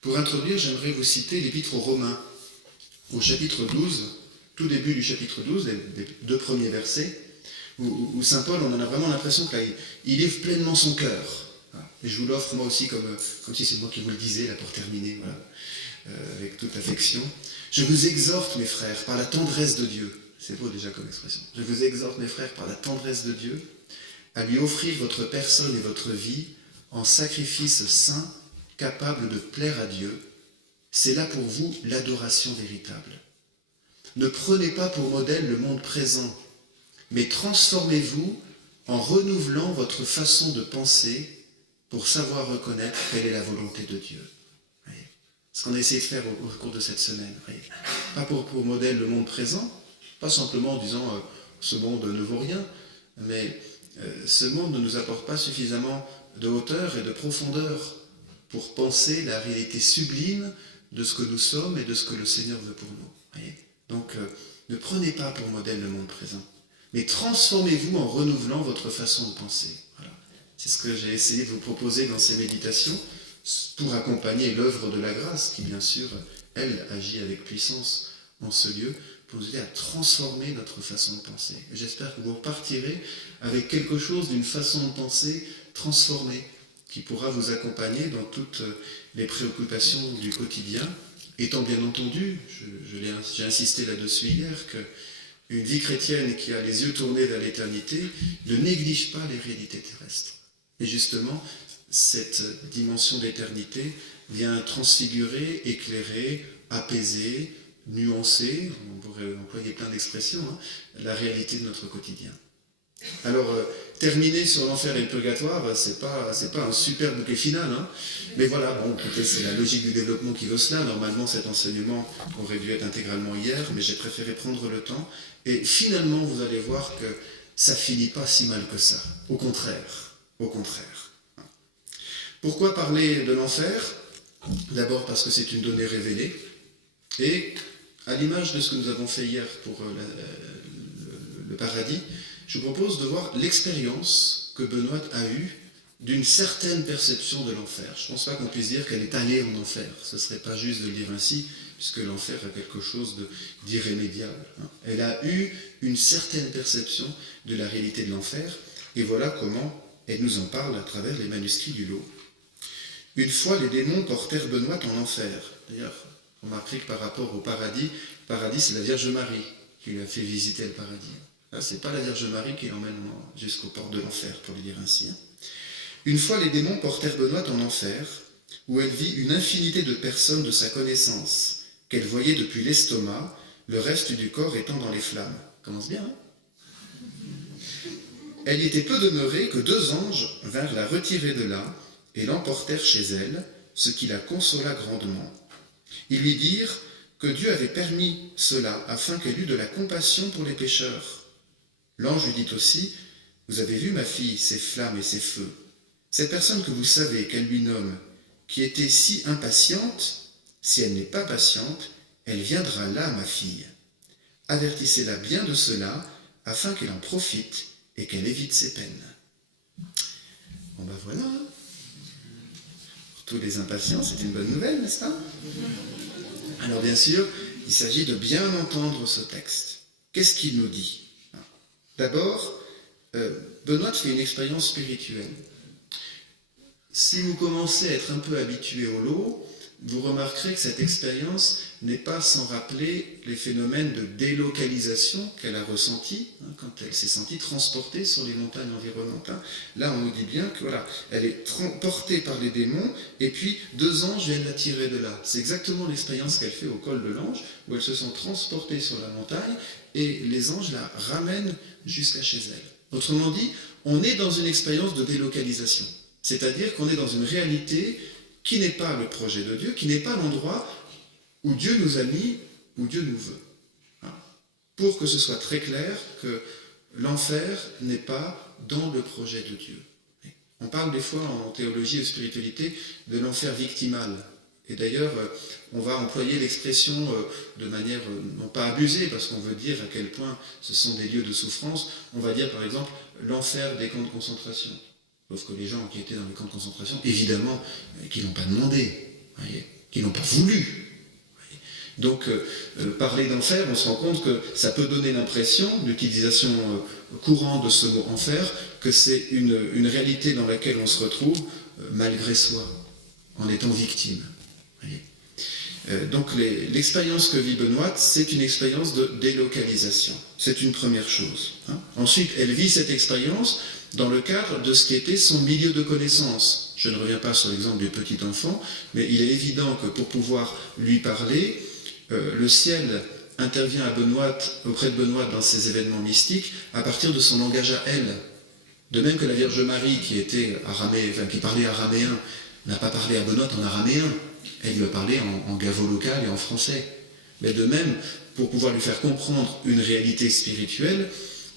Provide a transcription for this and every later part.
Pour introduire, j'aimerais vous citer l'Épître aux Romains, au chapitre 12, tout début du chapitre 12, les deux premiers versets, où Saint Paul, on en a vraiment l'impression qu'il livre pleinement son cœur. Et je vous l'offre moi aussi comme si c'est moi qui vous le disais, là pour terminer, voilà, avec toute affection. Je vous exhorte, mes frères, par la tendresse de Dieu, c'est beau déjà comme expression, je vous exhorte, mes frères, par la tendresse de Dieu, à lui offrir votre personne et votre vie en sacrifice saint, capable de plaire à Dieu. C'est là pour vous l'adoration véritable. Ne prenez pas pour modèle le monde présent, mais transformez-vous en renouvelant votre façon de penser pour savoir reconnaître quelle est la volonté de Dieu. Ce qu'on a essayé de faire au cours de cette semaine. Pas pour modèle le monde présent, pas simplement en disant ce monde ne vaut rien, mais ce monde ne nous apporte pas suffisamment de hauteur et de profondeur pour penser la réalité sublime de ce que nous sommes et de ce que le Seigneur veut pour nous. Donc, ne prenez pas pour modèle le monde présent, mais transformez-vous en renouvelant votre façon de penser. Voilà. C'est ce que j'ai essayé de vous proposer dans ces méditations pour accompagner l'œuvre de la grâce qui, bien sûr, elle, agit avec puissance en ce lieu, pour nous aider à transformer notre façon de penser. Et j'espère que vous repartirez avec quelque chose d'une façon de penser transformée, qui pourra vous accompagner dans toutes les préoccupations du quotidien, étant bien entendu, j'ai insisté là-dessus hier, qu'une vie chrétienne qui a les yeux tournés vers l'éternité ne néglige pas les réalités terrestres. Et justement, cette dimension d'éternité vient transfigurer, éclairer, apaiser, nuancer, on pourrait employer plein d'expressions, la réalité de notre quotidien. Alors, terminer sur l'enfer et le purgatoire, c'est pas un super bouquet final, mais voilà, bon, écoutez, c'est la logique du développement qui veut cela. Normalement, cet enseignement aurait dû être intégralement hier, mais j'ai préféré prendre le temps. Et finalement, vous allez voir que ça finit pas si mal que ça. Au contraire. Pourquoi parler de l'enfer ? D'abord parce que c'est une donnée révélée, et à l'image de ce que nous avons fait hier pour le paradis, je vous propose de voir l'expérience que Benoît a eue d'une certaine perception de l'enfer. Je ne pense pas qu'on puisse dire qu'elle est allée en enfer. Ce ne serait pas juste de le dire ainsi, puisque l'enfer a quelque chose d'irrémédiable. Elle a eu une certaine perception de la réalité de l'enfer, et voilà comment elle nous en parle à travers les manuscrits du lot. Une fois, les démons portèrent Benoît en enfer. D'ailleurs, on m'a appris que par rapport au paradis, c'est la Vierge Marie qui lui a fait visiter le paradis. Là, c'est pas la Vierge Marie qui l'emmène jusqu'aux portes de l'enfer, pour le dire ainsi. Une fois, les démons portèrent Benoît en enfer, où elle vit une infinité de personnes de sa connaissance, qu'elle voyait depuis l'estomac, le reste du corps étant dans les flammes. Commence bien, Elle y était peu demeurée que 2 anges vinrent la retirer de là et l'emportèrent chez elle, ce qui la consola grandement. Ils lui dirent que Dieu avait permis cela afin qu'elle eût de la compassion pour les pécheurs. L'ange lui dit aussi, « Vous avez vu, ma fille, ces flammes et ces feux. Cette personne que vous savez, qu'elle lui nomme, qui était si impatiente, si elle n'est pas patiente, elle viendra là, ma fille. Avertissez-la bien de cela, afin qu'elle en profite et qu'elle évite ses peines. » Bon ben voilà. Pour tous les impatients, c'est une bonne nouvelle, n'est-ce pas ? Alors bien sûr, il s'agit de bien entendre ce texte. Qu'est-ce qu'il nous dit ? D'abord, Benoît fait une expérience spirituelle. Si vous commencez à être un peu habitué au lot, vous remarquerez que cette expérience n'est pas sans rappeler les phénomènes de délocalisation qu'elle a ressentis quand elle s'est sentie transportée sur les montagnes environnantes. Là, on nous dit bien que voilà, elle est portée par les démons, et puis 2 anges viennent la tirer de là. C'est exactement l'expérience qu'elle fait au col de l'Ange, où elle se sent transportée sur la montagne, et les anges la ramènent jusqu'à chez elle. Autrement dit, on est dans une expérience de délocalisation. C'est-à-dire qu'on est dans une réalité qui n'est pas le projet de Dieu, qui n'est pas l'endroit où Dieu nous a mis, où Dieu nous veut. Pour que ce soit très clair que l'enfer n'est pas dans le projet de Dieu. On parle des fois en théologie et spiritualité de l'enfer victimal. Et d'ailleurs, on va employer l'expression de manière non pas abusée, parce qu'on veut dire à quel point ce sont des lieux de souffrance. On va dire par exemple l'enfer des camps de concentration. Sauf que les gens qui étaient dans les camps de concentration, évidemment, qui n'ont pas demandé. Voyez. qui n'ont pas voulu. Donc, parler d'enfer, on se rend compte que ça peut donner l'impression, l'utilisation courante de ce mot enfer, que c'est une réalité dans laquelle on se retrouve malgré soi, en étant victime. Donc, l'expérience que vit Benoît, c'est une expérience de délocalisation. C'est une première chose. Ensuite, elle vit cette expérience dans le cadre de ce qui était son milieu de connaissance. Je ne reviens pas sur l'exemple du petit enfant, mais il est évident que pour pouvoir lui parler, le ciel intervient auprès de Benoît dans ces événements mystiques à partir de son langage à elle. De même que la Vierge Marie, qui parlait araméen, n'a pas parlé à Benoît en araméen, elle lui a parlé en gavo local et en français. Mais de même, pour pouvoir lui faire comprendre une réalité spirituelle,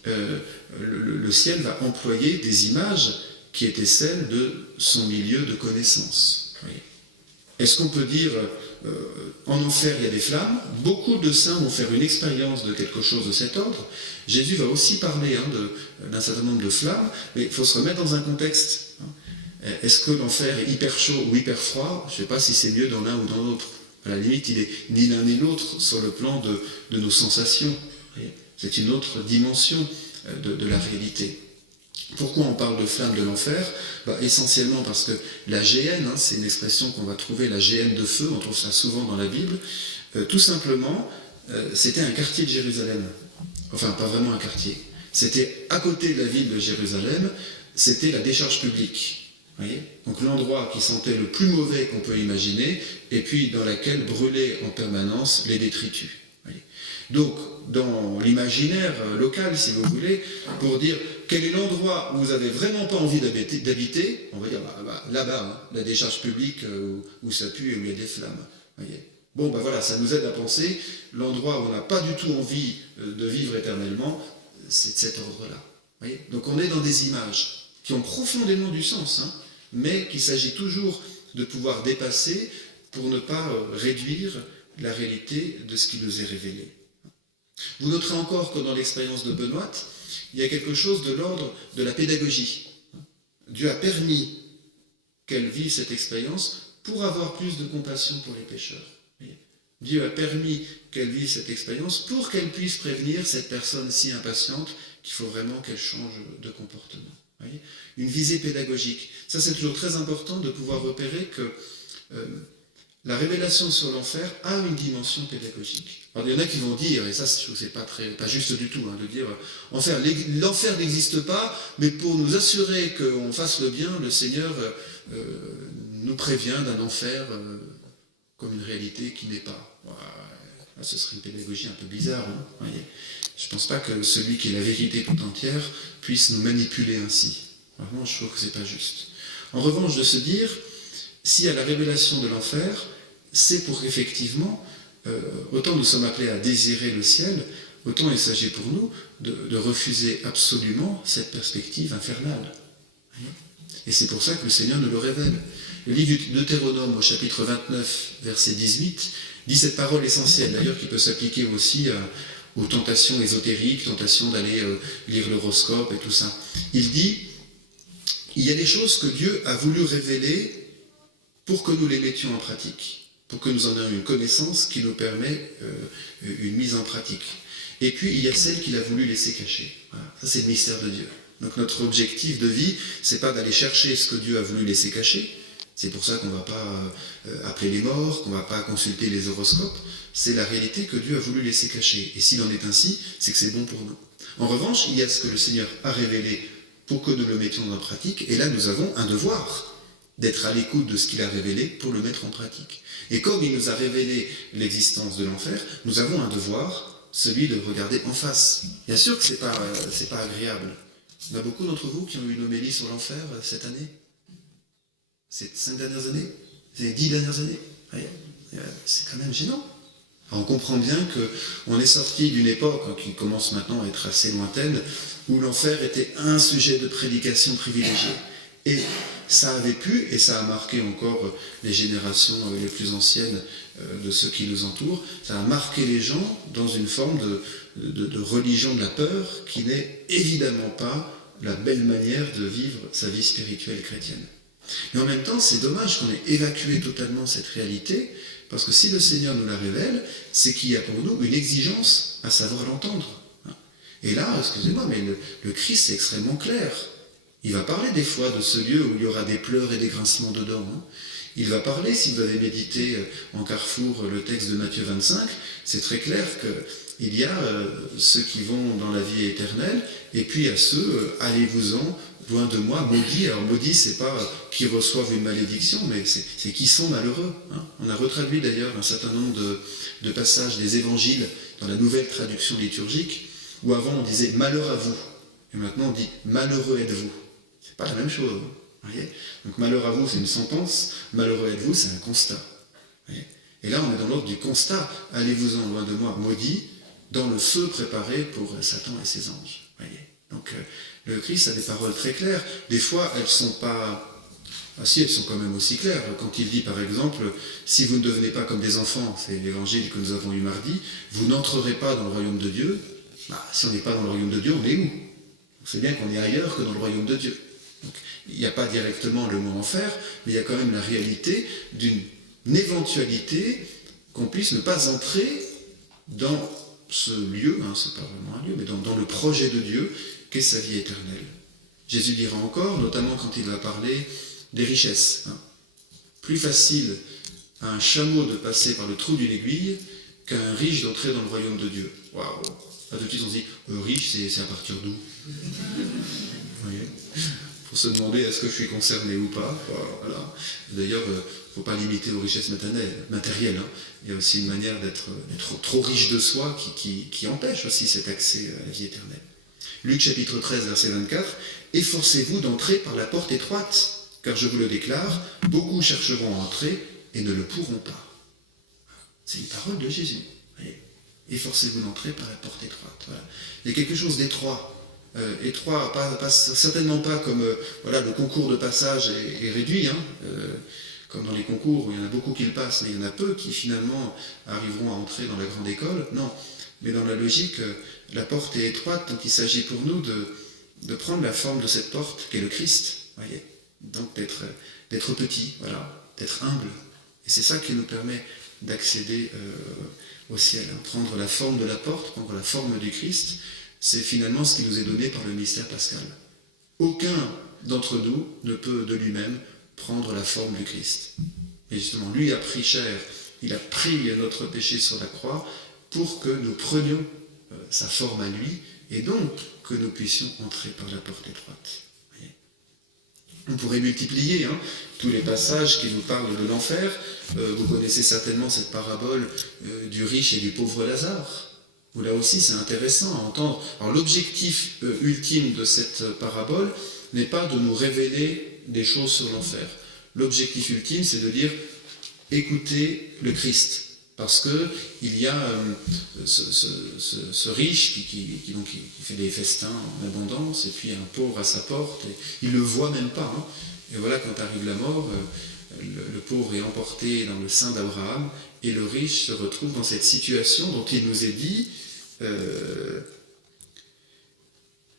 le ciel va employer des images qui étaient celles de son milieu de connaissance. Est-ce qu'on peut dire, en enfer il y a des flammes? Beaucoup de saints vont faire une expérience de quelque chose de cet ordre. Jésus va aussi parler d'un certain nombre de flammes, mais il faut se remettre dans un contexte. Est-ce que l'enfer est hyper chaud ou hyper froid? Je ne sais pas si c'est mieux dans l'un ou dans l'autre. À la limite, il n'est ni l'un ni l'autre sur le plan de nos sensations. C'est une autre dimension de la réalité. Pourquoi on parle de flammes de l'enfer? Essentiellement parce que la géhenne, c'est une expression qu'on va trouver, la géhenne de feu, on trouve ça souvent dans la Bible. Tout simplement, c'était un quartier de Jérusalem. Enfin, pas vraiment un quartier. C'était à côté de la ville de Jérusalem, c'était la décharge publique. Donc l'endroit qui sentait le plus mauvais qu'on peut imaginer, et puis dans laquelle brûlaient en permanence les détritus. Donc, dans l'imaginaire local, si vous voulez, pour dire quel est l'endroit où vous n'avez vraiment pas envie d'habiter, on va dire là-bas, la décharge publique où ça pue et où il y a des flammes. Bon, voilà, ça nous aide à penser l'endroit où on n'a pas du tout envie de vivre éternellement, c'est de cet ordre-là. Donc on est dans des images qui ont profondément du sens, mais qu'il s'agit toujours de pouvoir dépasser pour ne pas réduire la réalité de ce qui nous est révélé. Vous noterez encore que dans l'expérience de Benoît, il y a quelque chose de l'ordre de la pédagogie. Dieu a permis qu'elle vive cette expérience pour avoir plus de compassion pour les pécheurs. Dieu a permis qu'elle vive cette expérience pour qu'elle puisse prévenir cette personne si impatiente qu'il faut vraiment qu'elle change de comportement. Une visée pédagogique. Ça, c'est toujours très important de pouvoir repérer que la révélation sur l'enfer a une dimension pédagogique. Alors, il y en a qui vont dire, et ça, c'est pas juste du tout, de dire l'enfer n'existe pas, mais pour nous assurer qu'on fasse le bien, le Seigneur nous prévient d'un enfer comme une réalité qui n'est pas. Là, ce serait une pédagogie un peu bizarre. Je ne pense pas que celui qui est la vérité tout entière puisse nous manipuler ainsi. Vraiment, je trouve que ce n'est pas juste. En revanche, de se dire, s'il y a la révélation de l'enfer, c'est pour effectivement, autant nous sommes appelés à désirer le ciel, autant il s'agit pour nous de refuser absolument cette perspective infernale. Et c'est pour ça que le Seigneur nous le révèle. Le livre du Deutéronome, au chapitre 29, verset 18, dit cette parole essentielle, d'ailleurs, qui peut s'appliquer aussi aux tentations ésotériques, tentations d'aller lire l'horoscope et tout ça. Il dit, il y a des choses que Dieu a voulu révéler pour que nous les mettions en pratique, pour que nous en ayons une connaissance qui nous permet une mise en pratique. Et puis, il y a celles qu'il a voulu laisser cacher. Voilà. Ça, c'est le mystère de Dieu. Donc, notre objectif de vie, c'est pas d'aller chercher ce que Dieu a voulu laisser cacher. C'est pour ça qu'on ne va pas appeler les morts, qu'on ne va pas consulter les horoscopes. C'est la réalité que Dieu a voulu laisser cacher. Et s'il en est ainsi, c'est que c'est bon pour nous. En revanche, il y a ce que le Seigneur a révélé pour que nous le mettions en pratique. Et là, nous avons un devoir d'être à l'écoute de ce qu'il a révélé pour le mettre en pratique. Et comme il nous a révélé l'existence de l'enfer, nous avons un devoir, celui de regarder en face. Bien sûr que c'est pas agréable. Il y en a beaucoup d'entre vous qui ont eu une homélie sur l'enfer cette année. Ces 5 dernières années, ces 10 dernières années. C'est quand même gênant. Alors on comprend bien qu'on est sorti d'une époque qui commence maintenant à être assez lointaine, où l'enfer était un sujet de prédication privilégié. Et ça avait pu, et ça a marqué encore les générations les plus anciennes de ceux qui nous entourent, ça a marqué les gens dans une forme de religion de la peur qui n'est évidemment pas la belle manière de vivre sa vie spirituelle chrétienne. Mais en même temps, c'est dommage qu'on ait évacué totalement cette réalité, parce que si le Seigneur nous la révèle, c'est qu'il y a pour nous une exigence à savoir l'entendre. Et là, excusez-moi, mais le Christ est extrêmement clair. Il va parler des fois de ce lieu où il y aura des pleurs et des grincements de dents. Il va parler, si vous avez médité en carrefour le texte de Matthieu 25, c'est très clair qu'il y a ceux qui vont dans la vie éternelle, et puis à ceux, allez-vous-en, loin de moi, maudits. Alors maudits, c'est pas qui reçoivent une malédiction, mais c'est qui sont malheureux. On a retraduit d'ailleurs un certain nombre de passages des évangiles dans la nouvelle traduction liturgique, où avant on disait malheur à vous, et maintenant on dit malheureux êtes-vous. C'est pas la même chose. Voyez. Donc malheur à vous, c'est une sentence, malheureux êtes-vous, c'est un constat. Voyez. Et là, on est dans l'ordre du constat. Allez-vous-en loin de moi, maudits, dans le feu préparé pour Satan et ses anges. Voyez. Donc le Christ a des paroles très claires. Des fois, elles sont pas... Ah si, elles sont quand même aussi claires. Quand il dit, par exemple, si vous ne devenez pas comme des enfants, c'est l'évangile que nous avons eu mardi, vous n'entrerez pas dans le royaume de Dieu. Bah, si on n'est pas dans le royaume de Dieu, on est où? On sait bien qu'on est ailleurs que dans le royaume de Dieu. Donc, il n'y a pas directement le mot enfer, mais il y a quand même la réalité d'une éventualité qu'on puisse ne pas entrer dans ce lieu, c'est pas vraiment un lieu, mais dans le projet de Dieu qu'est sa vie éternelle. Jésus dira encore, notamment quand il va parler des richesses. Plus facile à un chameau de passer par le trou d'une aiguille qu'à un riche d'entrer dans le royaume de Dieu. Waouh! Là, tout de suite, on se dit, riche, c'est à partir d'où? Vous voyez? Pour se demander est-ce que je suis concerné ou pas. Voilà. D'ailleurs, il ne faut pas limiter aux richesses matérielles. Il y a aussi une manière d'être trop riche de soi qui empêche aussi cet accès à la vie éternelle. Luc chapitre 13, verset 24. « Efforcez-vous d'entrer par la porte étroite, car je vous le déclare, beaucoup chercheront à entrer et ne le pourront pas. » C'est une parole de Jésus. Efforcez-vous d'entrer par la porte étroite. Voilà. Il y a quelque chose d'étroit. Étroit, certainement pas comme le concours de passage est réduit, comme dans les concours où il y en a beaucoup qui le passent, mais il y en a peu qui finalement arriveront à entrer dans la grande école. Non, mais dans la logique, la porte est étroite, donc il s'agit pour nous de prendre la forme de cette porte qu'est le Christ, voyez. Donc d'être petit, d'être humble. Et c'est ça qui nous permet d'accéder au ciel. Prendre la forme de la porte, prendre la forme du Christ, c'est finalement ce qui nous est donné par le mystère pascal. Aucun d'entre nous ne peut de lui-même prendre la forme du Christ. Et justement, lui a pris chair, il a pris notre péché sur la croix pour que nous prenions sa forme à lui et donc que nous puissions entrer par la porte étroite. On pourrait multiplier tous les passages qui nous parlent de l'enfer. Vous connaissez certainement cette parabole du riche et du pauvre Lazare. Où là aussi c'est intéressant à entendre. Alors l'objectif ultime de cette parabole n'est pas de nous révéler des choses sur l'enfer. L'objectif ultime c'est de dire écoutez le Christ. Parce qu'il y a ce riche qui fait des festins en abondance, et puis un pauvre à sa porte, et il ne le voit même pas. Et voilà, quand arrive la mort, le pauvre est emporté dans le sein d'Abraham, et le riche se retrouve dans cette situation dont il nous est dit,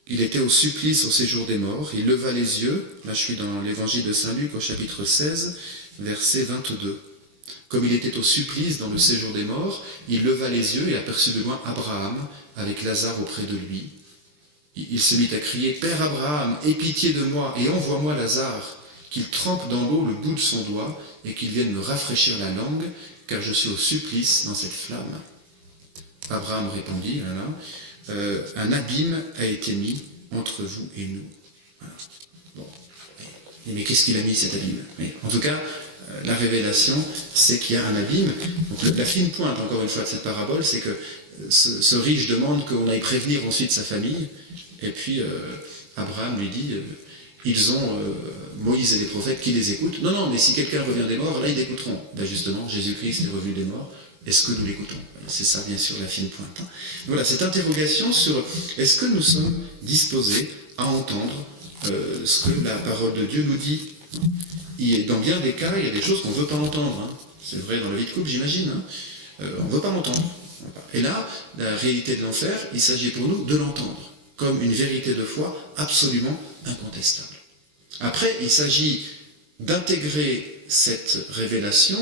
il était au supplice au séjour des morts, il leva les yeux, là je suis dans l'évangile de Saint Luc au chapitre 16, verset 22. Comme il était au supplice dans le séjour des morts, il leva les yeux et aperçut de loin Abraham avec Lazare auprès de lui. Il se mit à crier « Père Abraham, aie pitié de moi et envoie-moi Lazare, qu'il trempe dans l'eau le bout de son doigt et qu'il vienne me rafraîchir la langue, car je suis au supplice dans cette flamme. » Abraham répondit « Un abîme a été mis entre vous et nous. » Voilà. Bon. Mais qu'est-ce qu'il a mis cet abîme? En tout cas, la révélation, c'est qu'il y a un abîme. Donc, la fine pointe, encore une fois, de cette parabole, c'est que ce riche demande qu'on aille prévenir ensuite sa famille, et puis Abraham lui dit, ils ont Moïse et les prophètes qui les écoutent. Non, mais si quelqu'un revient des morts, là ils l'écouteront. Ben justement, Jésus-Christ est revenu des morts, est-ce que nous l'écoutons? C'est ça, bien sûr, la fine pointe. Voilà, cette interrogation sur est-ce que nous sommes disposés à entendre ce que la parole de Dieu nous dit. Dans bien des cas, il y a des choses qu'on ne veut pas entendre. C'est vrai dans la vie de couple, j'imagine. On ne veut pas l'entendre. Et là, la réalité de l'enfer, il s'agit pour nous de l'entendre, comme une vérité de foi absolument incontestable. Après, il s'agit d'intégrer cette révélation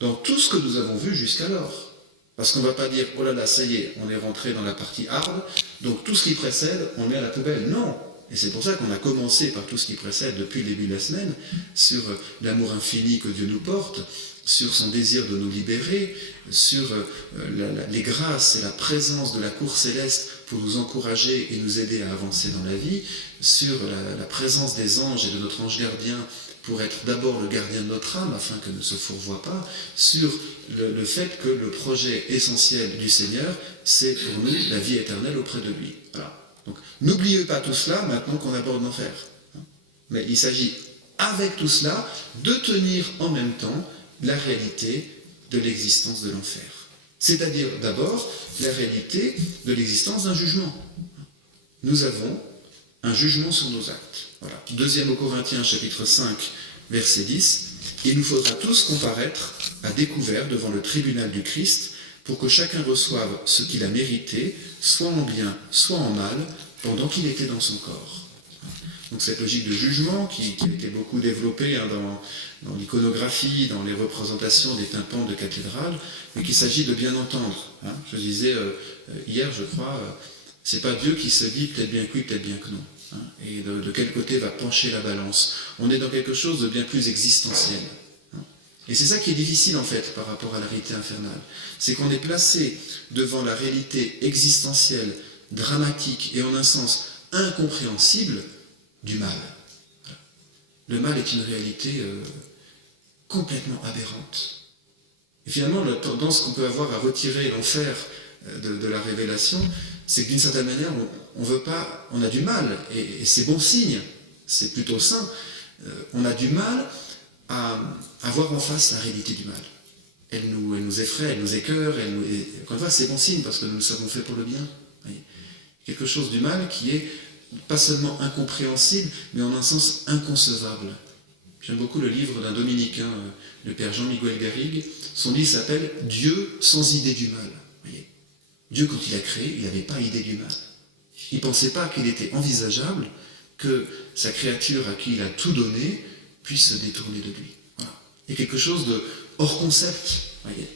dans tout ce que nous avons vu jusqu'alors. Parce qu'on ne va pas dire, oh là là, ça y est, on est rentré dans la partie hard, donc tout ce qui précède, on met à la poubelle. Non. Et c'est pour ça qu'on a commencé par tout ce qui précède depuis le début de la semaine, sur l'amour infini que Dieu nous porte, sur son désir de nous libérer, sur les grâces et la présence de la cour céleste pour nous encourager et nous aider à avancer dans la vie, sur la présence des anges et de notre ange gardien pour être d'abord le gardien de notre âme afin qu'elle ne se fourvoie pas, sur le fait que le projet essentiel du Seigneur, c'est pour nous la vie éternelle auprès de lui. Voilà. Donc n'oubliez pas tout cela maintenant qu'on aborde l'enfer. Mais il s'agit avec tout cela de tenir en même temps la réalité de l'existence de l'enfer. C'est-à-dire d'abord la réalité de l'existence d'un jugement. Nous avons un jugement sur nos actes. Voilà. 2 Corinthiens chapitre 5 verset 10. Il nous faudra tous comparaître à découvert devant le tribunal du Christ pour que chacun reçoive ce qu'il a mérité, soit en bien, soit en mal, pendant qu'il était dans son corps. Donc cette logique de jugement qui a été beaucoup développée dans l'iconographie, dans les représentations des tympans de cathédrales, mais qu'il s'agit de bien entendre. Je disais hier, je crois, c'est pas Dieu qui se dit peut-être bien que oui, peut-être bien que non. Et de quel côté va pencher la balance. On est dans quelque chose de bien plus existentiel. Et c'est ça qui est difficile en fait par rapport à la réalité infernale. C'est qu'on est placé devant la réalité existentielle, dramatique et en un sens incompréhensible du mal. Le mal est une réalité complètement aberrante. Et finalement, la tendance qu'on peut avoir à retirer l'enfer de la révélation, c'est que d'une certaine manière, on veut pas, on a du mal, et c'est bon signe, c'est plutôt sain, on a du mal à voir en face la réalité du mal. Elle nous effraie, elle nous écœure, encore une fois, c'est bon signe parce que nous le savons fait pour le bien. Voyez. Quelque chose du mal qui est pas seulement incompréhensible, mais en un sens inconcevable. J'aime beaucoup le livre d'un dominicain, le père Jean-Miguel Garrigue. Son livre s'appelle « Dieu sans idée du mal ». Voyez. Dieu, quand il a créé, il n'avait pas idée du mal. Il ne pensait pas qu'il était envisageable que sa créature à qui il a tout donné puisse se détourner de lui. Voilà. Il y a quelque chose de hors concept. Voyez.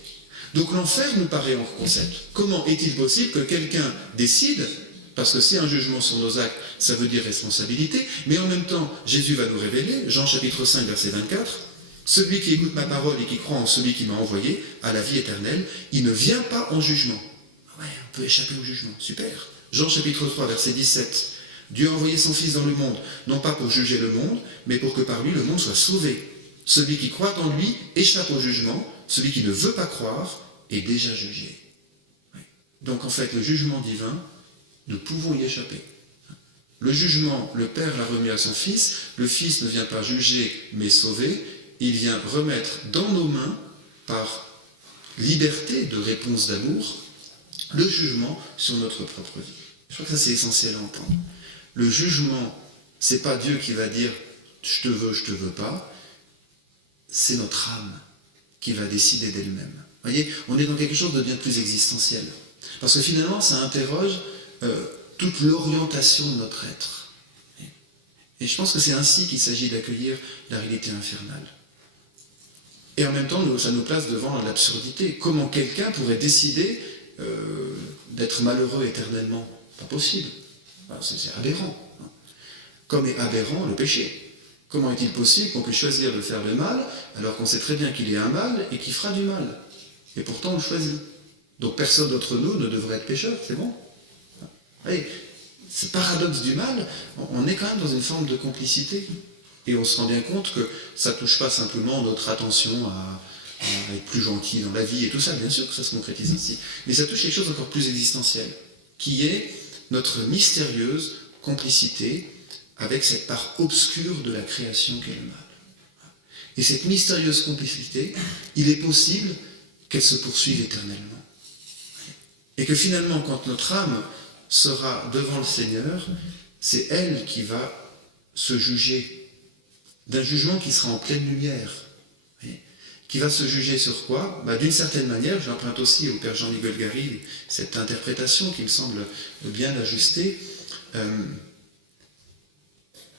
Donc l'enfer nous paraît hors concept. Comment est-il possible que quelqu'un décide, parce que c'est un jugement sur nos actes, ça veut dire responsabilité, mais en même temps, Jésus va nous révéler, Jean chapitre 5, verset 24, « Celui qui écoute ma parole et qui croit en celui qui m'a envoyé à la vie éternelle, il ne vient pas en jugement. » Ouais, on peut échapper au jugement, super. Jean chapitre 3, verset 17, « Dieu a envoyé son Fils dans le monde, non pas pour juger le monde, mais pour que par lui le monde soit sauvé. Celui qui croit en lui échappe au jugement, celui qui ne veut pas croire est déjà jugé. » Ouais. Donc en fait, le jugement divin, nous pouvons y échapper. Le jugement, le Père l'a remis à son Fils, le Fils ne vient pas juger mais sauver, il vient remettre dans nos mains, par liberté de réponse d'amour, le jugement sur notre propre vie. Je crois que ça c'est essentiel à entendre. Le jugement, c'est pas Dieu qui va dire je te veux pas, c'est notre âme qui va décider d'elle-même. Vous voyez, on est dans quelque chose de bien plus existentiel. Parce que finalement, ça interroge toute l'orientation de notre être. Et je pense que c'est ainsi qu'il s'agit d'accueillir la réalité infernale. Et en même temps, ça nous place devant l'absurdité. Comment quelqu'un pourrait décider d'être malheureux éternellement? Pas possible. C'est aberrant. Comme est aberrant le péché. Comment est-il possible qu'on puisse choisir de faire le mal alors qu'on sait très bien qu'il y a un mal et qu'il fera du mal? Et pourtant on le choisit. Donc personne d'entre nous ne devrait être pécheur, c'est bon? Voyez, ce paradoxe du mal, on est quand même dans une forme de complicité. Et on se rend bien compte que ça ne touche pas simplement notre attention à être plus gentil dans la vie et tout ça, bien sûr que ça se concrétise ainsi. Mais ça touche quelque chose d'encore plus existentiel, qui est notre mystérieuse complicité avec cette part obscure de la création qu'est le mal. Et cette mystérieuse complicité, il est possible qu'elle se poursuive éternellement. Et que finalement, quand notre âme sera devant le Seigneur, c'est elle qui va se juger d'un jugement qui sera en pleine lumière. Qui va se juger sur quoi? D'une certaine manière, j'emprunte aussi au père Jean-Miguel Garrigue cette interprétation qui me semble bien ajustée.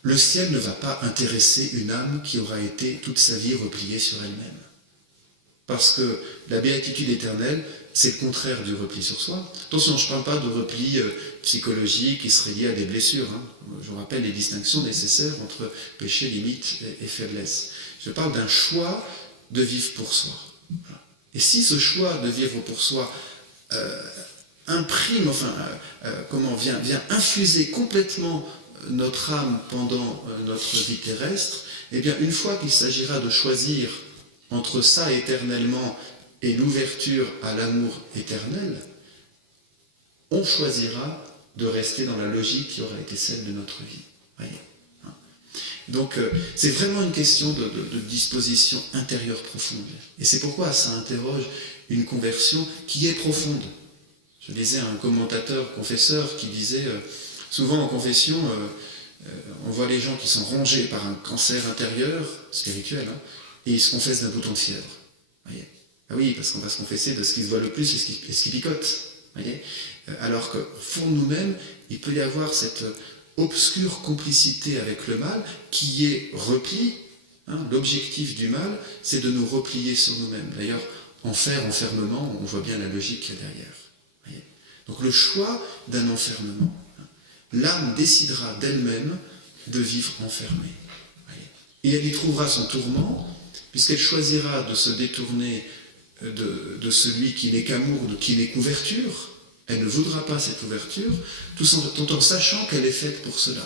le ciel ne va pas intéresser une âme qui aura été toute sa vie repliée sur elle-même. Parce que la béatitude éternelle, c'est le contraire du repli sur soi. Attention, je ne parle pas de repli psychologique qui serait lié à des blessures. Je vous rappelle les distinctions nécessaires entre péché, limite et faiblesse. Je parle d'un choix de vivre pour soi. Et si ce choix de vivre pour soi vient infuser complètement notre âme pendant notre vie terrestre, eh bien, une fois qu'il s'agira de choisir entre ça éternellement et l'ouverture à l'amour éternel, on choisira de rester dans la logique qui aura été celle de notre vie. Voyez. Donc, c'est vraiment une question de disposition intérieure profonde. Et c'est pourquoi ça interroge une conversion qui est profonde. Je lisais un commentateur, confesseur, qui disait, souvent en confession, on voit les gens qui sont rongés par un cancer intérieur, spirituel, et ils se confessent d'un bouton de fièvre. Voyez. Ah oui, parce qu'on va se confesser de ce qui se voit le plus et ce qui picote. Voyez. Alors qu'au fond de nous-mêmes, il peut y avoir cette obscure complicité avec le mal qui est repli. L'objectif du mal, c'est de nous replier sur nous-mêmes. D'ailleurs, enfermement, on voit bien la logique qu'il y a derrière. Voyez. Donc le choix d'un enfermement. L'âme décidera d'elle-même de vivre enfermée. Voyez. Et elle y trouvera son tourment, puisqu'elle choisira de se détourner de celui qui n'est qu'amour, qui n'est qu'ouverture. Elle ne voudra pas cette ouverture, tout en sachant qu'elle est faite pour cela.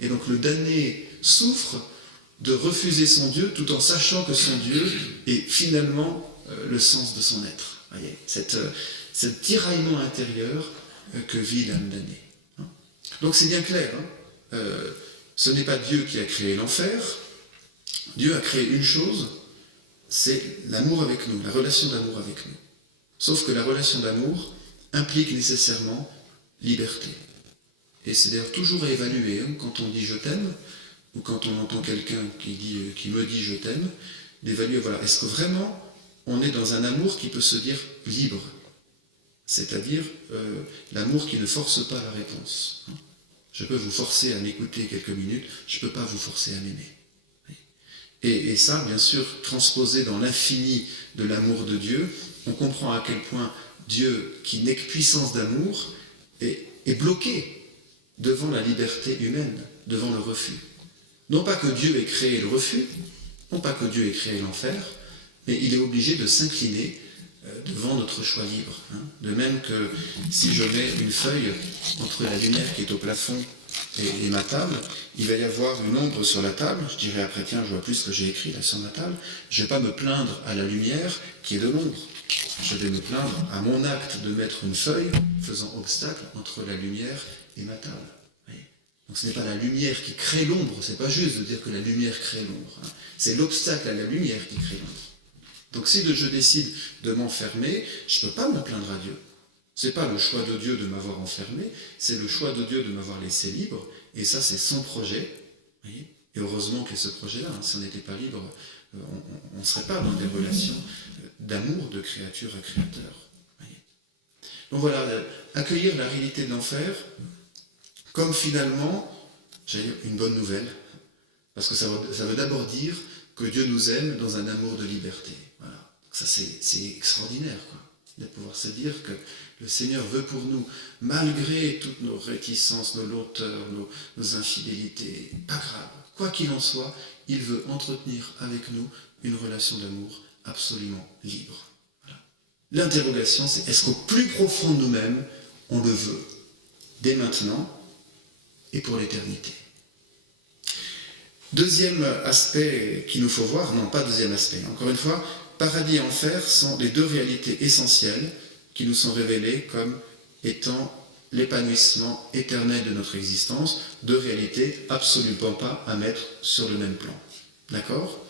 Et donc le damné souffre de refuser son Dieu, tout en sachant que son Dieu est finalement le sens de son être. Voyez, cet tiraillement intérieur que vit l'âme damnée. Donc c'est bien clair, ce n'est pas Dieu qui a créé l'enfer, Dieu a créé une chose, c'est l'amour avec nous, la relation d'amour avec nous. Sauf que la relation d'amour implique nécessairement liberté. Et c'est d'ailleurs toujours à évaluer, quand on dit « je t'aime », ou quand on entend quelqu'un qui me dit « je t'aime », d'évaluer, voilà, est-ce que vraiment on est dans un amour qui peut se dire libre, c'est-à-dire l'amour qui ne force pas la réponse. Je peux vous forcer à m'écouter quelques minutes, je ne peux pas vous forcer à m'aimer. Et ça, bien sûr, transposé dans l'infini de l'amour de Dieu, on comprend à quel point Dieu, qui n'est que puissance d'amour, est bloqué devant la liberté humaine, devant le refus. Non pas que Dieu ait créé le refus, non pas que Dieu ait créé l'enfer, mais il est obligé de s'incliner devant notre choix libre. De même que si je mets une feuille entre la lumière qui est au plafond et ma table, il va y avoir une ombre sur la table, je dirais après tiens, je vois plus ce que j'ai écrit là sur ma table, je ne vais pas me plaindre à la lumière qui est de l'ombre. Je vais me plaindre à mon acte de mettre une feuille faisant obstacle entre la lumière et ma table. Donc ce n'est pas la lumière qui crée l'ombre, c'est pas juste de dire que la lumière crée l'ombre. C'est l'obstacle à la lumière qui crée l'ombre. Donc si je décide de m'enfermer, je ne peux pas me plaindre à Dieu. Ce n'est pas le choix de Dieu de m'avoir enfermé, c'est le choix de Dieu de m'avoir laissé libre, et ça c'est son projet. Voyez, et heureusement qu'il y a ce projet-là, si on n'était pas libre, on ne serait pas dans des relations d'amour de créature à créateur. Voyez. Donc voilà, accueillir la réalité de l'enfer comme finalement, j'allais dire, une bonne nouvelle, parce que ça veut d'abord dire que Dieu nous aime dans un amour de liberté. Voilà. Donc ça c'est extraordinaire, quoi, de pouvoir se dire que le Seigneur veut pour nous, malgré toutes nos réticences, nos lonteurs, nos infidélités, pas grave, quoi qu'il en soit, il veut entretenir avec nous une relation d'amour absolument libre. Voilà. L'interrogation, c'est est-ce qu'au plus profond de nous-mêmes, on le veut, dès maintenant et pour l'éternité. Deuxième aspect qu'il nous faut voir, non pas deuxième aspect, encore une fois, paradis et enfer sont les deux réalités essentielles qui nous sont révélées comme étant l'épanouissement éternel de notre existence, deux réalités absolument pas à mettre sur le même plan. D'accord ?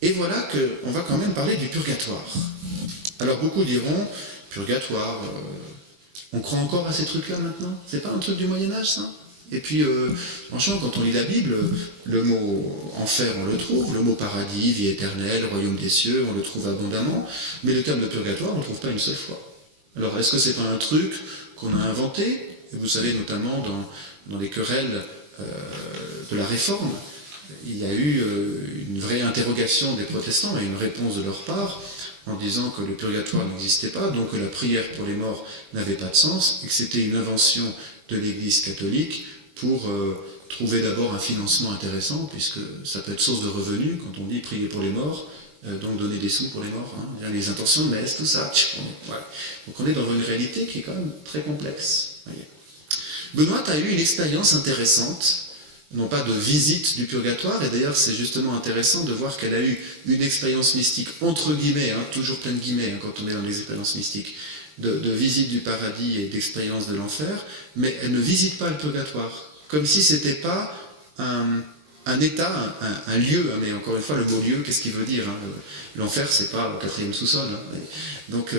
Et voilà qu'on va quand même parler du purgatoire. Alors beaucoup diront, purgatoire, on croit encore à ces trucs-là maintenant ? C'est pas un truc du Moyen-Âge, ça ? Et puis, franchement, quand on lit la Bible, le mot enfer, on le trouve, le mot paradis, vie éternelle, royaume des cieux, on le trouve abondamment, mais le terme de purgatoire, on ne le trouve pas une seule fois. Alors, est-ce que c'est pas un truc qu'on a inventé ? Et vous savez, notamment dans les querelles de la Réforme, il y a eu une vraie interrogation des protestants et une réponse de leur part en disant que le purgatoire n'existait pas, donc que la prière pour les morts n'avait pas de sens, et que c'était une invention de l'Église catholique pour trouver d'abord un financement intéressant, puisque ça peut être source de revenus quand on dit prier pour les morts, donc donner des sous pour les morts, hein, les intentions de messe, tout ça. Voilà. Donc on est dans une réalité qui est quand même très complexe. Voyez. Benoît a eu une expérience intéressante, non pas de visite du purgatoire, et d'ailleurs c'est justement intéressant de voir qu'elle a eu une expérience mystique, entre guillemets, hein, toujours plein de guillemets hein, quand on est dans les expériences mystiques, de visite du paradis et d'expérience de l'enfer, mais elle ne visite pas le purgatoire, comme si c'était pas un état, un lieu, hein, mais encore une fois le mot lieu, qu'est-ce qu'il veut dire hein, l'enfer c'est pas au 4e sous-sol, hein, donc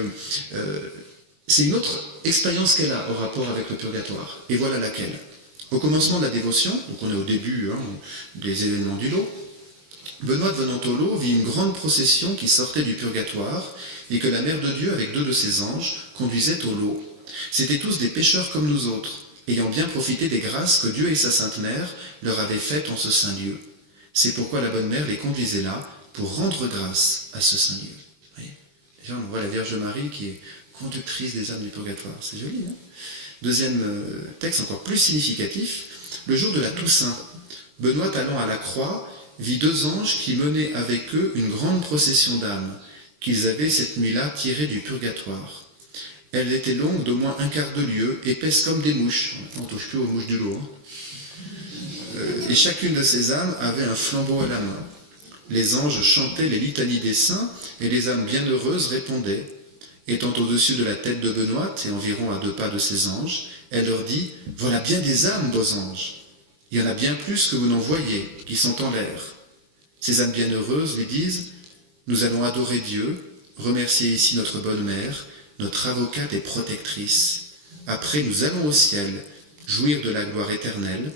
c'est une autre expérience qu'elle a au rapport avec le purgatoire, et voilà laquelle. Au commencement de la dévotion, donc on est au début hein, des événements du lot, Benoît venant au lot vit une grande procession qui sortait du purgatoire et que la Mère de Dieu, avec 2 de ses anges, conduisait au lot. C'étaient tous des pécheurs comme nous autres, ayant bien profité des grâces que Dieu et sa Sainte Mère leur avaient faites en ce saint lieu. C'est pourquoi la Bonne Mère les conduisait là pour rendre grâce à ce saint lieu. Voyez, déjà on voit la Vierge Marie qui est conductrice des âmes du purgatoire, c'est joli, hein. Deuxième texte encore plus significatif, le jour de la Toussaint, Benoît allant à la croix vit 2 anges qui menaient avec eux une grande procession d'âmes qu'ils avaient cette nuit-là tirées du purgatoire. Elle était longue d'au moins 1/4 de lieue, épaisse comme des mouches, on ne touche plus aux mouches du lot, hein. Et chacune de ces âmes avait un flambeau à la main. Les anges chantaient les litanies des saints et les âmes bienheureuses répondaient. Étant au-dessus de la tête de Benoît et environ à 2 pas de ses anges, elle leur dit « Voilà bien des âmes, beaux anges. Il y en a bien plus que vous n'en voyez, qui sont en l'air. » Ces âmes bienheureuses lui disent « Nous allons adorer Dieu, remercier ici notre bonne mère, notre avocate et protectrice. Après, nous allons au ciel, jouir de la gloire éternelle,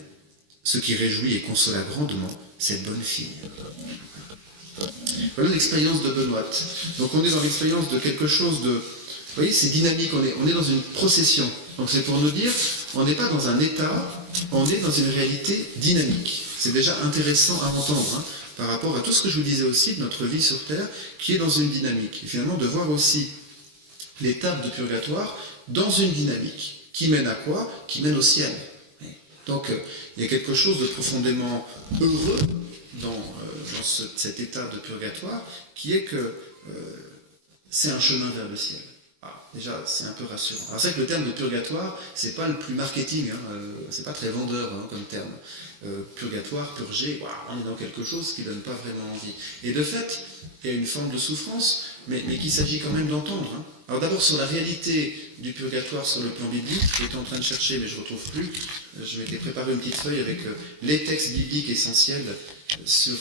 ce qui réjouit et consola grandement cette bonne fille. » Voilà l'expérience de Benoît. Donc on est dans l'expérience de quelque chose de... Vous voyez, c'est dynamique, on est dans une procession. Donc c'est pour nous dire, on n'est pas dans un état, on est dans une réalité dynamique. C'est déjà intéressant à entendre, hein, par rapport à tout ce que je vous disais aussi de notre vie sur Terre, qui est dans une dynamique. Et finalement, de voir aussi l'étape de purgatoire dans une dynamique. Qui mène à quoi? Qui mène au ciel. Donc il y a quelque chose de profondément heureux dans cet état de purgatoire, qui est que c'est un chemin vers le ciel. Déjà, c'est un peu rassurant. Alors c'est vrai que le terme de purgatoire, c'est pas le plus marketing, hein, c'est pas très vendeur hein, comme terme. Purgatoire, purger, on est dans quelque chose qui donne pas vraiment envie. Et de fait, il y a une forme de souffrance, mais qu'il s'agit quand même d'entendre. Hein. Alors d'abord sur la réalité du purgatoire sur le plan biblique, j'étais en train de chercher mais je ne retrouve plus, je m'étais préparé une petite feuille avec les textes bibliques essentiels sur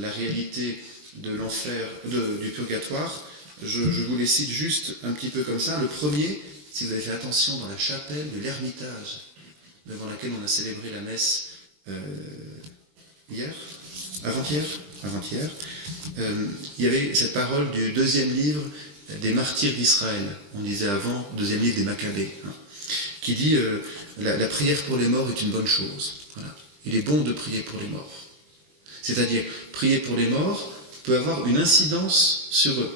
la réalité de l'enfer, du purgatoire. Je vous les cite juste un petit peu comme ça. Le premier, si vous avez fait attention, dans la chapelle de l'Ermitage, devant laquelle on a célébré la messe avant-hier, il y avait cette parole du 2e livre des martyrs d'Israël, on disait avant, 2e livre des Maccabées, hein, qui dit la prière pour les morts est une bonne chose. Voilà. Il est bon de prier pour les morts. C'est-à-dire, prier pour les morts peut avoir une incidence sur eux.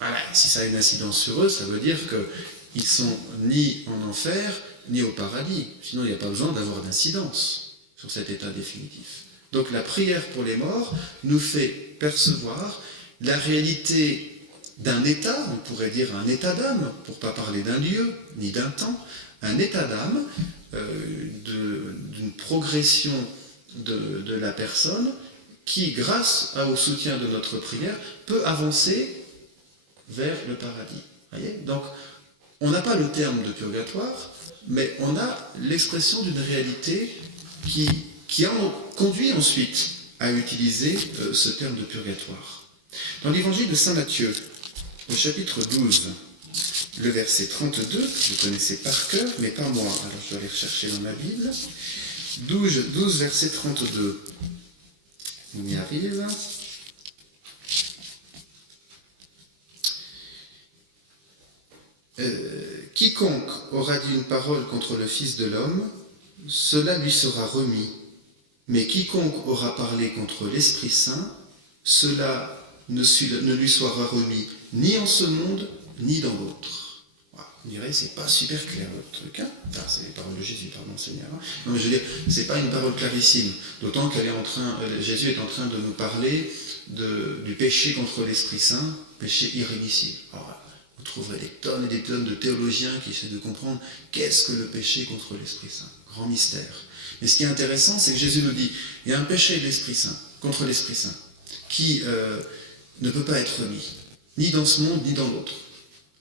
Voilà, si ça a une incidence sur eux, ça veut dire qu'ils ne sont ni en enfer, ni au paradis. Sinon, il n'y a pas besoin d'avoir d'incidence sur cet état définitif. Donc la prière pour les morts nous fait percevoir la réalité d'un état, on pourrait dire un état d'âme, pour ne pas parler d'un lieu, ni d'un temps, un état d'âme, d'une progression de la personne qui, grâce au soutien de notre prière, peut avancer vers le paradis. Voyez ? Donc, on n'a pas le terme de purgatoire, mais on a l'expression d'une réalité qui a conduit ensuite à utiliser ce terme de purgatoire. Dans l'évangile de saint Matthieu, au chapitre 12, le verset 32, vous connaissez par cœur, mais pas moi, alors je dois aller rechercher dans ma Bible. 12 verset 32. On y arrive. Quiconque aura dit une parole contre le Fils de l'homme, cela lui sera remis, Mais quiconque aura parlé contre l'Esprit Saint, cela ne lui sera remis ni en ce monde, ni dans l'autre. Voilà. On dirait, c'est pas super clair votre truc, hein. Enfin, c'est les paroles de Jésus, pardon Seigneur. Hein. Non, mais je veux dire, c'est pas une parole clarissime. D'autant qu'elle est en train, Jésus est en train de nous parler du péché contre l'Esprit Saint, péché irrémissible. Alors, vous trouverez des tonnes et des tonnes de théologiens qui essaient de comprendre qu'est-ce que le péché contre l'Esprit Saint. Grand mystère. Mais ce qui est intéressant, c'est que Jésus nous dit, il y a un péché de l'Esprit Saint, contre l'Esprit Saint, qui ne peut pas être remis, ni dans ce monde, ni dans l'autre.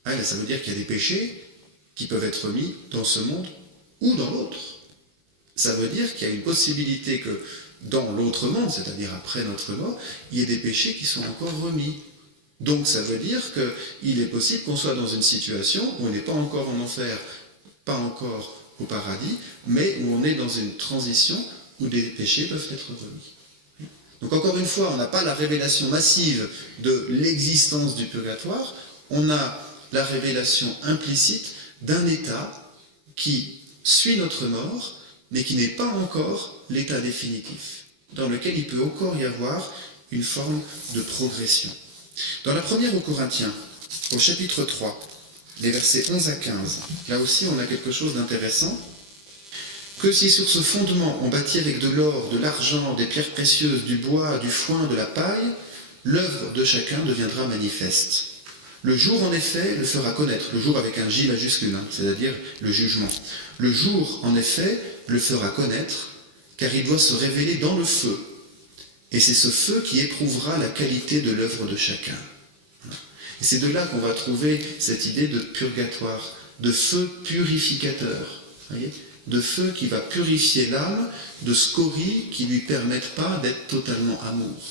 Ah, là, ça veut dire qu'il y a des péchés qui peuvent être remis dans ce monde ou dans l'autre. Ça veut dire qu'il y a une possibilité que dans l'autre monde, c'est-à-dire après notre mort, il y ait des péchés qui sont encore remis. Donc ça veut dire qu'il est possible qu'on soit dans une situation où on n'est pas encore en enfer, pas encore au paradis, mais où on est dans une transition où des péchés peuvent être remis. Donc encore une fois, on n'a pas la révélation massive de l'existence du purgatoire, on a la révélation implicite d'un état qui suit notre mort, mais qui n'est pas encore l'état définitif, dans lequel il peut encore y avoir une forme de progression. Dans la première aux Corinthiens, au chapitre 3, les versets 11 à 15, là aussi on a quelque chose d'intéressant. Que si sur ce fondement on bâtit avec de l'or, de l'argent, des pierres précieuses, du bois, du foin, de la paille, l'œuvre de chacun deviendra manifeste. Le jour en effet le fera connaître, le jour avec un J majuscule, c'est-à-dire le jugement. Le jour en effet le fera connaître, car il doit se révéler dans le feu. Et c'est ce feu qui éprouvera la qualité de l'œuvre de chacun. Et c'est de là qu'on va trouver cette idée de purgatoire, de feu purificateur, voyez, de feu qui va purifier l'âme de scories qui ne lui permettent pas d'être totalement amour.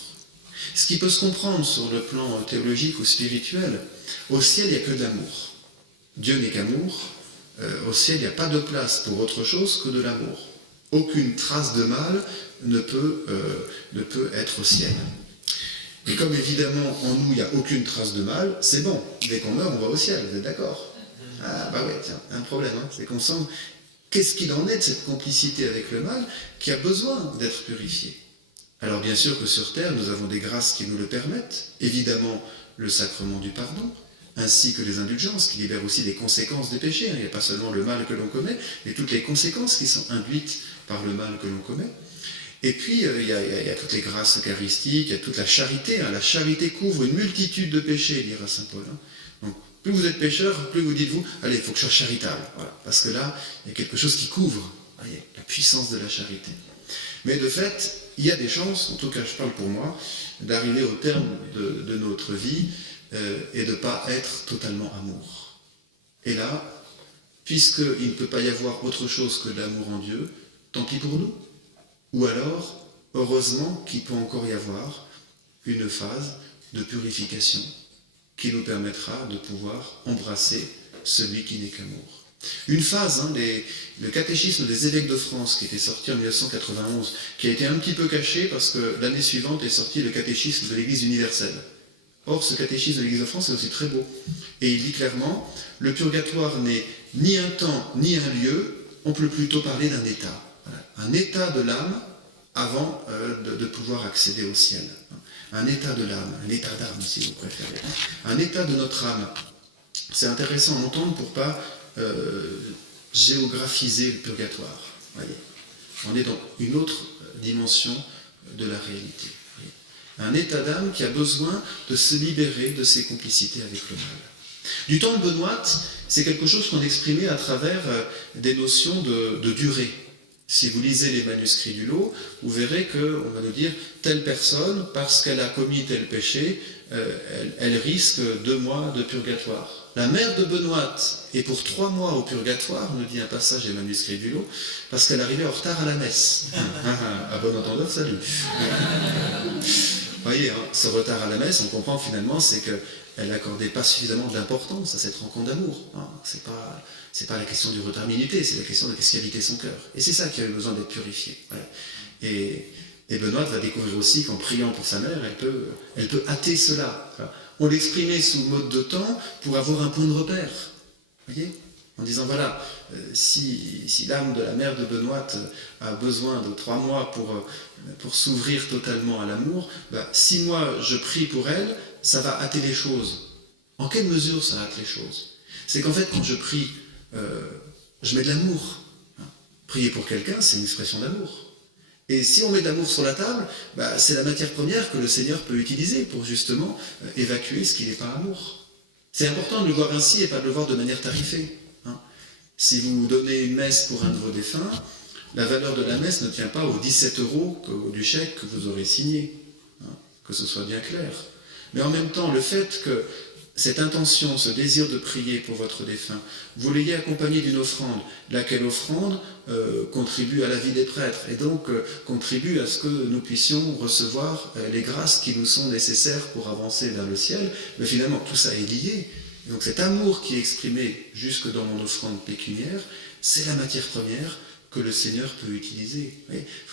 Ce qui peut se comprendre sur le plan théologique ou spirituel, au ciel il n'y a que de l'amour. Dieu n'est qu'amour, au ciel il n'y a pas de place pour autre chose que de l'amour. Aucune trace de mal ne peut être au ciel. Et comme évidemment en nous il n'y a aucune trace de mal, c'est bon, dès qu'on meurt on va au ciel, vous êtes d'accord? Ah bah ouais, tiens, un problème, hein, c'est qu'on sent qu'est-ce qu'il en est de cette complicité avec le mal qui a besoin d'être purifiée. Alors bien sûr que sur terre nous avons des grâces qui nous le permettent, évidemment le sacrement du pardon, ainsi que les indulgences qui libèrent aussi des conséquences des péchés. Il n'y a pas seulement le mal que l'on commet, mais toutes les conséquences qui sont induites par le mal que l'on commet. Et puis, il y a toutes les grâces eucharistiques, il y a toute la charité. La charité couvre une multitude de péchés, dira saint Paul. Donc, plus vous êtes pécheur, plus vous dites-vous, allez, il faut que je sois charitable. Voilà. Parce que là, il y a quelque chose qui couvre, voyez, la puissance de la charité. Mais de fait, il y a des chances, en tout cas je parle pour moi, d'arriver au terme de notre vie et de ne pas être totalement amour. Et là, puisqu'il ne peut pas y avoir autre chose que de l'amour en Dieu, tant pis pour nous. Ou alors, heureusement qu'il peut encore y avoir une phase de purification qui nous permettra de pouvoir embrasser celui qui n'est qu'amour. Une phase, le catéchisme des évêques de France qui était sorti en 1991, qui a été un petit peu caché parce que l'année suivante est sorti le catéchisme de l'Église universelle. Or, ce catéchisme de l'Église de France est aussi très beau. Et il dit clairement, le purgatoire n'est ni un temps ni un lieu, on peut plutôt parler d'un état. Voilà. Un état de l'âme avant de pouvoir accéder au ciel. Un état de l'âme, un état d'âme si vous préférez. Un état de notre âme. C'est intéressant à entendre pour ne pas géographiser le purgatoire. Voyez. On est dans une autre dimension de la réalité. Voyez. Un état d'âme qui a besoin de se libérer de ses complicités avec le mal. Du temps de Benoît, c'est quelque chose qu'on exprimait à travers des notions de durée. Si vous lisez les manuscrits du lot, vous verrez qu'on va nous dire telle personne, parce qu'elle a commis tel péché, elle risque 2 mois de purgatoire. La mère de Benoît est pour 3 mois au purgatoire, nous dit un passage des manuscrits du lot, parce qu'elle arrivait en retard à la messe. À bon entendeur, salut. Vous voyez, ce retard à la messe, on comprend finalement, c'est qu'elle n'accordait pas suffisamment d'importance à cette rencontre d'amour. C'est pas la question du retard minuté, c'est la question de qu'est-ce qui habitait son cœur. Et c'est ça qui avait besoin d'être purifié. Voilà. Et Benoît va découvrir aussi qu'en priant pour sa mère, elle peut hâter cela. Voilà. On l'exprimait sous mode de temps pour avoir un point de repère. Vous voyez ? en disant voilà, si l'âme de la mère de Benoît a besoin de 3 mois pour s'ouvrir totalement à l'amour, 6 mois je prie pour elle, ça va hâter les choses. En quelle mesure ça hâte les choses? C'est qu'en fait, quand je prie, je mets de l'amour. Prier pour quelqu'un, c'est une expression d'amour. Et si on met de l'amour sur la table, c'est la matière première que le Seigneur peut utiliser pour justement évacuer ce qui n'est pas amour. C'est important de le voir ainsi et pas de le voir de manière tarifée. Si vous donnez une messe pour un de vos défunts, la valeur de la messe ne tient pas aux 17 € du chèque que vous aurez signé. Que ce soit bien clair. Mais en même temps, le fait que cette intention, ce désir de prier pour votre défunt, vous l'ayez accompagné d'une offrande, laquelle offrande contribue à la vie des prêtres et donc contribue à ce que nous puissions recevoir les grâces qui nous sont nécessaires pour avancer vers le ciel. Mais finalement, tout ça est lié. Donc cet amour qui est exprimé jusque dans mon offrande pécuniaire, c'est la matière première que le Seigneur peut utiliser.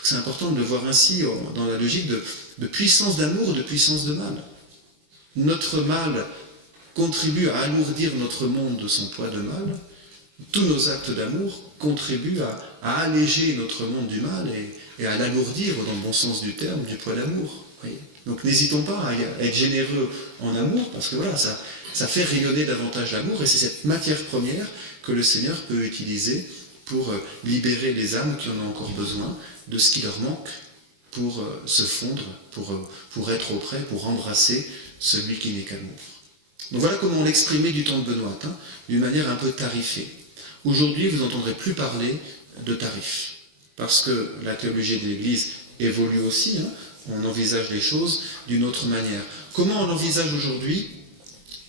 C'est important de le voir ainsi, dans la logique de puissance d'amour ou de puissance de mal. Notre mal contribue à alourdir notre monde de son poids de mal. Tous nos actes d'amour contribuent à alléger notre monde du mal et à l'alourdir, dans le bon sens du terme, du poids d'amour. Donc n'hésitons pas à être généreux en amour, parce que voilà, ça fait rayonner davantage l'amour, et c'est cette matière première que le Seigneur peut utiliser pour libérer les âmes qui en ont encore besoin de ce qui leur manque, pour se fondre, pour être auprès, pour embrasser celui qui n'est qu'amour. Donc voilà comment on l'exprimait du temps de Benoît, d'une manière un peu tarifée. Aujourd'hui, vous n'entendrez plus parler de tarifs, parce que la théologie de l'Église évolue aussi, on envisage les choses d'une autre manière. Comment on l'envisage aujourd'hui?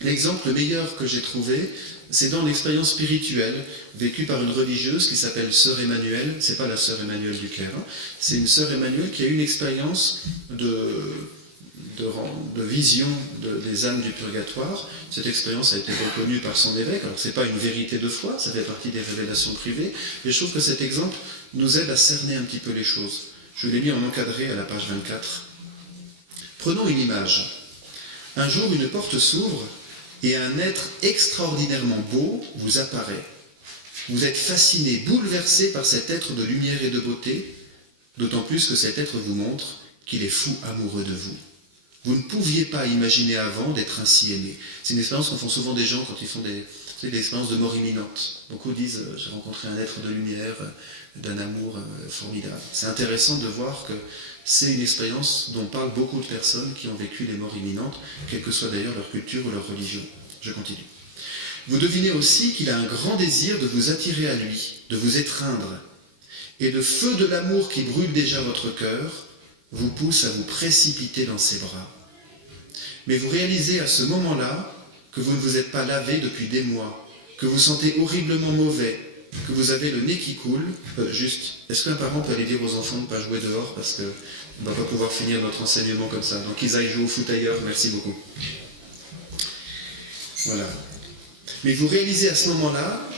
L'exemple le meilleur que j'ai trouvé, c'est dans l'expérience spirituelle vécue par une religieuse qui s'appelle Sœur Emmanuelle. C'est pas la Sœur Emmanuelle du clerc, c'est une Sœur Emmanuelle qui a eu une expérience de vision des âmes du purgatoire. Cette expérience a été reconnue par son évêque. Alors c'est pas une vérité de foi, ça fait partie des révélations privées, mais je trouve que cet exemple nous aide à cerner un petit peu les choses. Je l'ai mis en encadré à la page 24. Prenons une image. Un jour, une porte s'ouvre et un être extraordinairement beau vous apparaît. Vous êtes fasciné, bouleversé par cet être de lumière et de beauté, d'autant plus que cet être vous montre qu'il est fou amoureux de vous. Vous ne pouviez pas imaginer avant d'être ainsi aimé. C'est une expérience qu'en font souvent des gens quand ils font des expériences de mort imminente. Beaucoup disent « j'ai rencontré un être de lumière, d'un amour formidable ». C'est intéressant de voir que c'est une expérience dont parlent beaucoup de personnes qui ont vécu les morts imminentes, quelle que soit d'ailleurs leur culture ou leur religion. Je continue. Vous devinez aussi qu'il a un grand désir de vous attirer à lui, de vous étreindre. Et le feu de l'amour qui brûle déjà votre cœur vous pousse à vous précipiter dans ses bras. Mais vous réalisez à ce moment-là que vous ne vous êtes pas lavé depuis des mois, que vous sentez horriblement mauvais, que vous avez le nez qui coule. Est-ce qu'un parent peut aller dire aux enfants de ne pas jouer dehors parce qu'on ne va pas pouvoir finir notre enseignement comme ça? Donc ils aillent jouer au foot ailleurs, merci beaucoup. Voilà. Mais vous réalisez à ce moment-là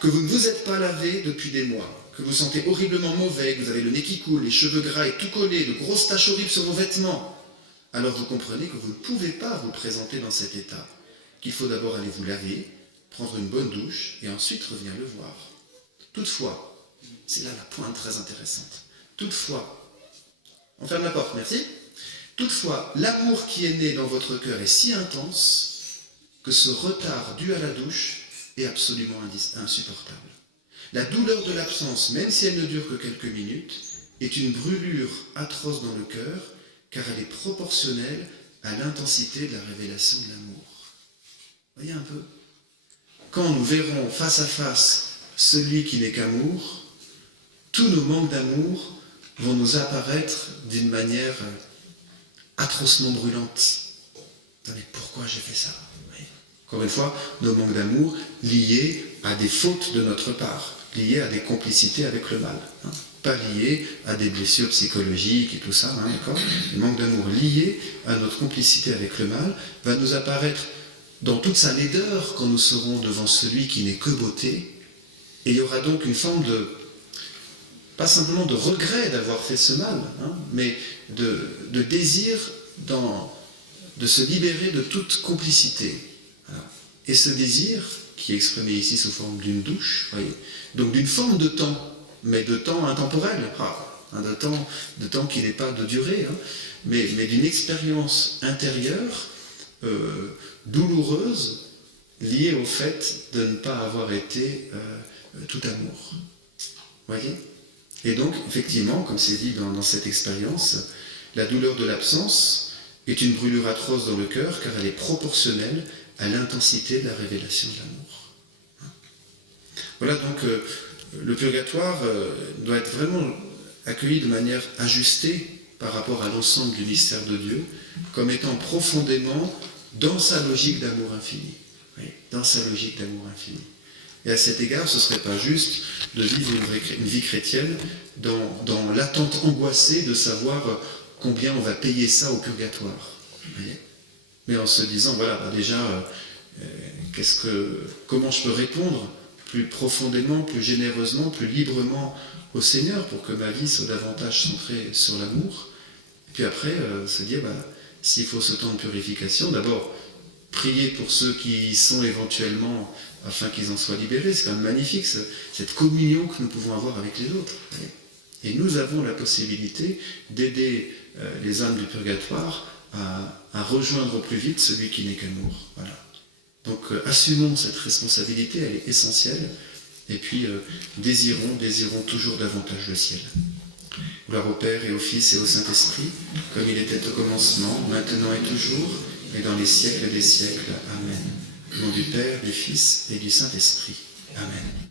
que vous ne vous êtes pas lavé depuis des mois, que vous sentez horriblement mauvais, que vous avez le nez qui coule, les cheveux gras et tout collés, de grosses taches horribles sur vos vêtements. Alors vous comprenez que vous ne pouvez pas vous présenter dans cet état, qu'il faut d'abord aller vous laver, prendre une bonne douche et ensuite revenir le voir. Toutefois, c'est là la pointe très intéressante, toutefois, on ferme la porte, merci. Toutefois, l'amour qui est né dans votre cœur est si intense que ce retard dû à la douche est absolument insupportable. La douleur de l'absence, même si elle ne dure que quelques minutes, est une brûlure atroce dans le cœur, car elle est proportionnelle à l'intensité de la révélation de l'amour. Voyez un peu? Quand nous verrons face à face celui qui n'est qu'amour, tous nos manques d'amour vont nous apparaître d'une manière atrocement brûlante. Mais pourquoi j'ai fait ça? Encore une fois, nos manques d'amour liés à des fautes de notre part, liés à des complicités avec le mal. Pas liés à des blessures psychologiques et tout ça, d'accord? Le manque d'amour lié à notre complicité avec le mal va nous apparaître dans toute sa laideur quand nous serons devant celui qui n'est que beauté, et il y aura donc une forme de, pas simplement de regret d'avoir fait ce mal, mais de désir de se libérer de toute complicité. Et ce désir, qui est exprimé ici sous forme d'une douche, voyez. Donc d'une forme de temps, mais de temps intemporel, de temps qui n'est pas de durée, mais d'une expérience intérieure douloureuse liée au fait de ne pas avoir été tout amour. Voyez ? Et donc, effectivement, comme c'est dit dans cette expérience, la douleur de l'absence est une brûlure atroce dans le cœur car elle est proportionnelle à l'intensité de la révélation de l'amour. Voilà, donc le purgatoire doit être vraiment accueilli de manière ajustée par rapport à l'ensemble du mystère de Dieu, comme étant profondément dans sa logique d'amour infini. Oui, dans sa logique d'amour infini. Et à cet égard, ce ne serait pas juste de vivre une vie chrétienne dans l'attente angoissée de savoir combien on va payer ça au purgatoire. Voyez ? Mais en se disant, voilà, déjà, comment je peux répondre plus profondément, plus généreusement, plus librement au Seigneur pour que ma vie soit davantage centrée sur l'amour. Et puis après, se dire, s'il faut ce temps de purification, d'abord, prier pour ceux qui y sont éventuellement afin qu'ils en soient libérés. C'est quand même magnifique, cette communion que nous pouvons avoir avec les autres. Et nous avons la possibilité d'aider les âmes du purgatoire à rejoindre au plus vite celui qui n'est qu'amour. Voilà. Donc assumons cette responsabilité, elle est essentielle, et puis désirons toujours davantage le ciel. Gloire au Père et au Fils et au Saint-Esprit, comme il était au commencement, maintenant et toujours, et dans les siècles des siècles. Amen. Au nom du Père, du Fils et du Saint-Esprit. Amen.